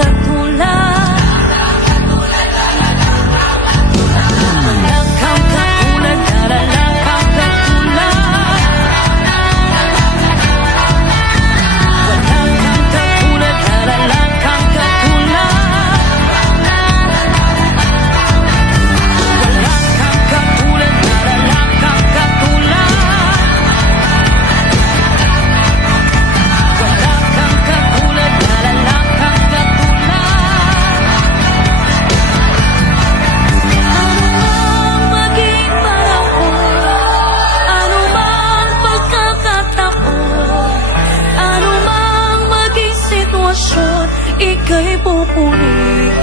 katulad. Wala kang katulad, wala kang katulad. Wala kang katulad, wala kang katulad. Wala kang katulad, wala kang katulad. Wala kang katulad, wala kang katulad. Anumang maging panahon, anumang pagkakataon, anumang maging sitwasyon, ika'y pupurihin.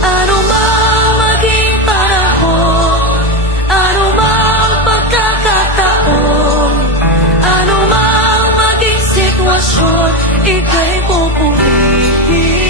Anumang maging panahon, anumang pagkakataon, anumang maging sitwasyon, ika'y pupurihin.